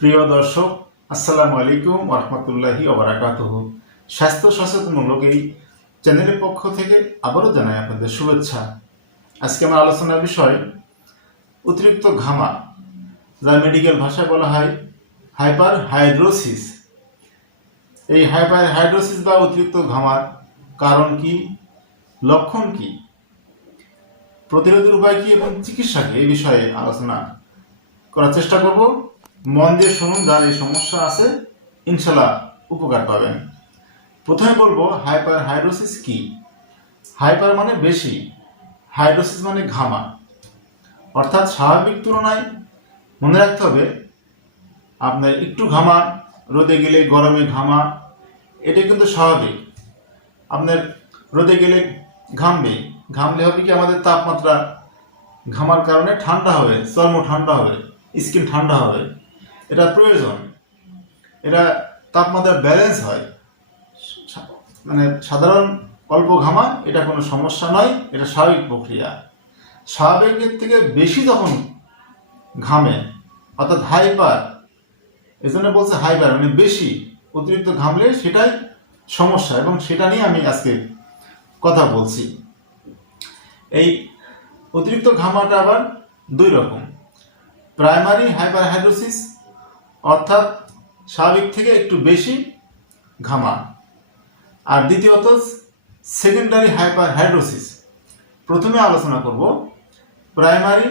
প্রিয় দর্শক, আসসালামু আলাইকুম রহমতুল্লাহি ওবরাকাত স্বাস্থ্য সচেতনমূলক এই চ্যানেলের পক্ষ থেকে আবারও জানাই আপনাদের শুভেচ্ছা। আজকে আমার আলোচনার বিষয়, অতিরিক্ত ঘামা যা মেডিকেল ভাষায় বলা হয় হাইপার হাইড্রোসিস এই হাইপার হাইড্রোসিস বা অতিরিক্ত ঘামার কারণ কি, লক্ষণ কি, প্রতিরোধের উপায় কি এবং চিকিৎসা কি এই বিষয়ে আলোচনা করার চেষ্টা করব। মন দিয়ে শুনুন, যার এই সমস্যা আছে, ইনশাল্লাহ উপকার পাবেন। প্রথমে বলব হাইপার হাইড্রোসিস কি? হাইপার মানে বেশি, হাইড্রোসিস মানে ঘামা। অর্থাৎ স্বাভাবিক তুলনায় মনে রাখতে হবে, আপনার একটু ঘামা, রোদে গেলে গরমে ঘামা, এটা কিন্তু স্বাভাবিক। আপনার রোদে গেলে ঘামবে, ঘামলে হবে কি আমাদের তাপমাত্রা ঘামার কারণে ঠান্ডা হবে, চর্ম ঠান্ডা হবে, স্কিন ঠান্ডা হবে। এটা প্রয়োজন। এটা তাপমাত্রা ব্যালেন্স হয়। মানে সাধারণ অল্প ঘামা, এটা কোনো সমস্যা নয়, এটা স্বাভাবিক প্রক্রিয়া। স্বাভাবিকের থেকে বেশি যখন ঘামে, অর্থাৎ হাইপার এজন্য বলছে হাইপার মানে বেশি অতিরিক্ত ঘামলে সেটাই সমস্যা এবং সেটা নিয়ে আমি আজকে কথা বলছি। এই অতিরিক্ত ঘামাটা আবার দুই রকম। প্রাইমারি হাইপারহাইড্রোসিস অর্থাৎ স্বাভাবিক থেকে একটু বেশি ঘামা আর দ্বিতীয়ত সেকেন্ডারি হাইপারহাইড্রোসিস প্রথমে আলোচনা করব প্রাইমারি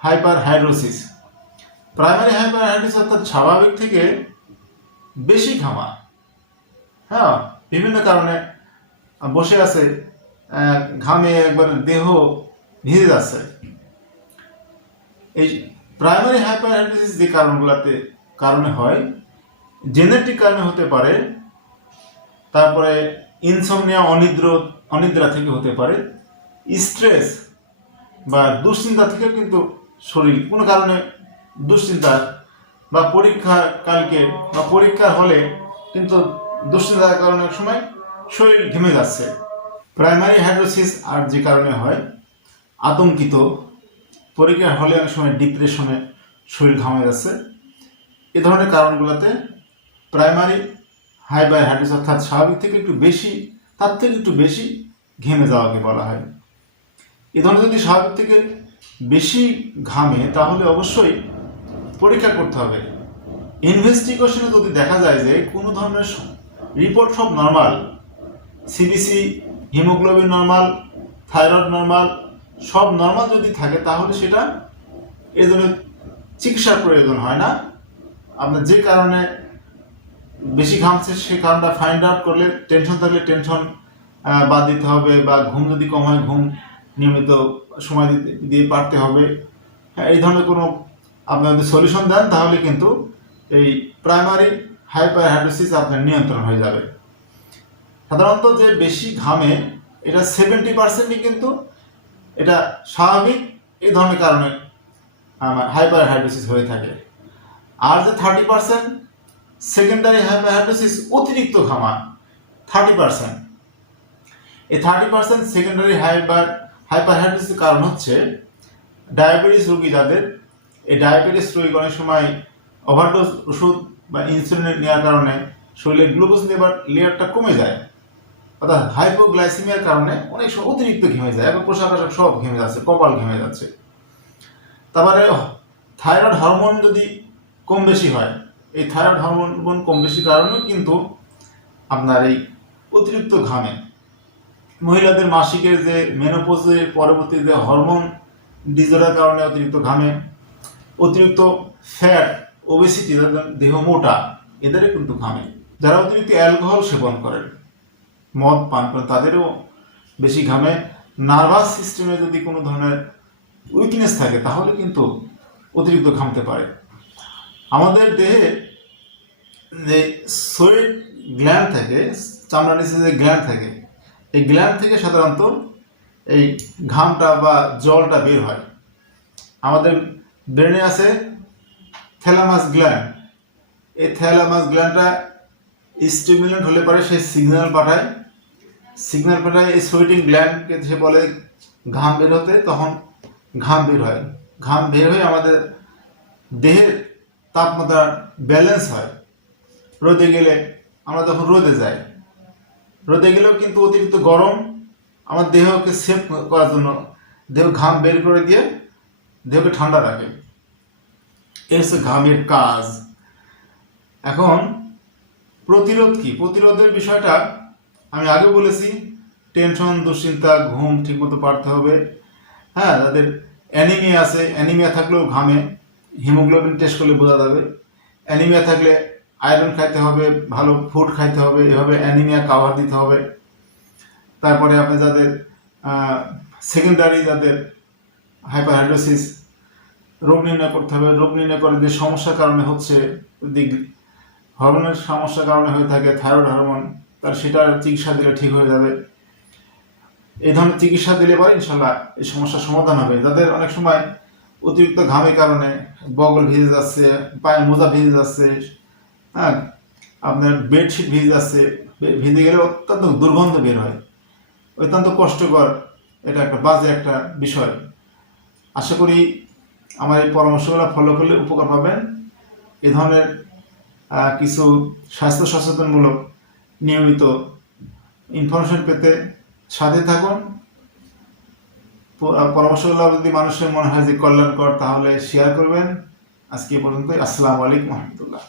হাইপারহাইড্রোসিস প্রাইমারি হাইপারহাইড্রোসিস অর্থাৎ স্বাভাবিক থেকে বেশি ঘামা হ্যাঁ বিভিন্ন কারণে বসে আছে ঘামে একবার দেহ ভিজে যাচ্ছে। এই প্রাইমারি হাইপারহাইড্রোসিস যে কারণগুলোতে কারণে হয়, জেনেটিক কারণে হতে পারে, তারপরে ইনসমনিয়া অনিদ্র, অনিদ্রা থেকে হতে পারে স্ট্রেস বা দুশ্চিন্তা থেকেও কিন্তু শরীর, কোনো কারণে দুশ্চিন্তা বা পরীক্ষা কালকে বা পরীক্ষার হলে কিন্তু দুশ্চিন্তার কারণে সময় শরীর ঘেমে যাচ্ছে। প্রাইমারি হাইড্রোসিস আর যে কারণে হয়, আতঙ্কিত পরীক্ষার হলে অনেক সময় ডিপ্রেশনে শরীর ঘামে যাচ্ছে। এ ধরনের কারণগুলোতে প্রাইমারি হাইপার হাইড্রোস অর্থাৎ স্বাভাবিক থেকে একটু বেশি, তার থেকে একটু বেশি ঘেমে যাওয়াকে বলা হয়। এ ধরনের যদি স্বাভাবিক থেকে বেশি ঘামে, তাহলে অবশ্যই পরীক্ষা করতে হবে। ইনভেস্টিগেশনে যদি দেখা যায় যে কোনো ধরনের রিপোর্ট সব normal, CBC, haemoglobin normal, thyroid normal, সব নর্মাল যদি থাকে, তাহলে সেটা এ ধরনের চিকিৎসার প্রয়োজন হয় না। আপনার যে কারণে বেশি ঘামছে সে কারণটা ফাইন্ড আউট করলে টেনশন থাকলে টেনশন বাদ দিতে হবে বা ঘুম যদি কম হয় ঘুম নিয়মিত সময় দিতে দিয়ে পারতে হবে। হ্যাঁ, এই ধরনের কোনো আপনি যদি সলিউশন দেন তাহলে কিন্তু এই প্রাইমারি হাইপার হাইড্রোসিস আপনার নিয়ন্ত্রণ হয়ে যাবে। সাধারণত যে বেশি ঘামে এটা সেভেন্টি পার্সেন্টই কিন্তু এটা স্বাভাবিক এই ধরনের কারণে হাইপার হাইড্রোসিস হয়ে থাকে। আর যে থার্টি পার্সেন্ট সেকেন্ডারি হাইড্রোসিস অতিরিক্ত ঘামা থার্টি পার্সেন্ট এই thirty percent secondary hyper hyper হাইড্রোসিসের কারণ হচ্ছে ডায়াবেটিস রোগী যাদের এই ডায়াবেটিস রোগী অনেক সময় ওভারডোজ ওষুধ বা ইনসুলিন নেওয়ার কারণে শরীরে গ্লুকোজ লেবার লেয়ারটা কমে যায়। অর্থাৎ হাইপোগ্লাইসিমিয়ার কারণে অনেক সময় অতিরিক্ত ঘেমে যায় এবং পোশাক আশাক সব ঘেমে যাচ্ছে, কপাল ঘেমে যাচ্ছে। তারপরে থাইরয়েড হরমোন যদি কম বেশি হয়। এই থাইরয়েড হরমোন কম বেশি কারণেও কিন্তু আপনার এই অতিরিক্ত ঘামে। মহিলাদের মাসিকের যে মেনোপোজের পরবর্তী যে হরমোন ডিজর্ডার কারণে অতিরিক্ত ঘামে, অতিরিক্ত ফ্যাট ওবেসিটি যাদের দেহ মোটা, এদেরও কিন্তু ঘামে। যারা অতিরিক্ত অ্যালকোহল সেবন করেন মদ পান করেন তাদেরও বেশি ঘামে। নার্ভাস সিস্টেমে যদি কোনো ধরনের উইকনেস থাকে, তাহলে কিন্তু অতিরিক্ত ঘামতে পারে। আমাদের দেহে যে সোয়েট গ্ল্যান্ড থাকে চামড়া নিচে যে গ্ল্যান্ড থাকে, এই গ্ল্যান্ড থেকে সাধারণত এই ঘামটা বা জলটা বের হয়। আমাদের ব্রেনে আছে থ্যালামাস গ্ল্যান্ড এই থ্যালামাস গ্ল্যান্ডটা স্টিমুলেন্ট হলে পরে সে সিগন্যাল পাঠায়। সিগন্যাল পাঠায় এই সোয়েটিং গ্ল্যান্ডকে সে বলে ঘাম বের হতে, তখন ঘাম বের হয়। ঘাম বের হয়ে আমাদের দেহের তাপমাত্রা ব্যালেন্স হয়। রোদে গেলে আমরা যখন রোদে যাই। রোদে গেলেও কিন্তু অতিরিক্ত গরম আমার দেহকে সেভ করার জন্য দেহ ঘাম বের করে দিয়ে দেহকে ঠান্ডা রাখে। এই হচ্ছে ঘামের কাজ। এখন প্রতিরোধ কি? প্রতিরোধের বিষয়টা আমি আগে বলেছি, টেনশন, দুশ্চিন্তা, ঘুম ঠিকমতো পারতে হবে। হ্যাঁ যাদের অ্যানিমিয়া আছে। অ্যানিমিয়া থাকলেও ঘামে। হিমোগ্লোবিন টেস্ট করলে বোঝা যাবে। অ্যানিমিয়া থাকলে আয়রন খাইতে হবে, ভালো ফুড খাইতে হবে, এভাবে অ্যানিমিয়া কাভার দিতে হবে। তারপরে আপনি যাদের সেকেন্ডারি যাদের হাইপারহাইড্রোসিস রোগ নির্ণয় করতে হবে। রোগ নির্ণয় করে যে সমস্যার কারণে হচ্ছে হরমোনের সমস্যার কারণে হয়ে থাকে থাইরয়েড হরমোন তার সেটার চিকিৎসা দিলে ঠিক হয়ে যাবে। এই ধরনের চিকিৎসা দিলে পরে ইনশাল্লাহ এই সমস্যার সমাধান হবে। যাদের অনেক সময় অতিরিক্ত ঘামের কারণে বগল ভিজে যাচ্ছে পায়ে মোজা ভিজে যাচ্ছে হ্যাঁ আপনার বেডশিট ভিজে যাচ্ছে ভিজে গেলে অত্যন্ত দুর্গন্ধ বের হয়। অত্যন্ত কষ্টকর এটা একটা বাজে একটা বিষয়। আশা করি আমার এই পরামর্শগুলো ফলো করলে উপকার পাবেন। এ ধরনের কিছু স্বাস্থ্য সচেতনমূলক নিয়মিত ইনফরমেশন পেতে সাথে থাকুন। পরামর্শগুলো যদি মানুষের মনে হয় যে কল্যাণকর, তাহলে শেয়ার করবেন। আজকে পর্যন্ত আসসালামু আলাইকুম রহমতুল্লাহ।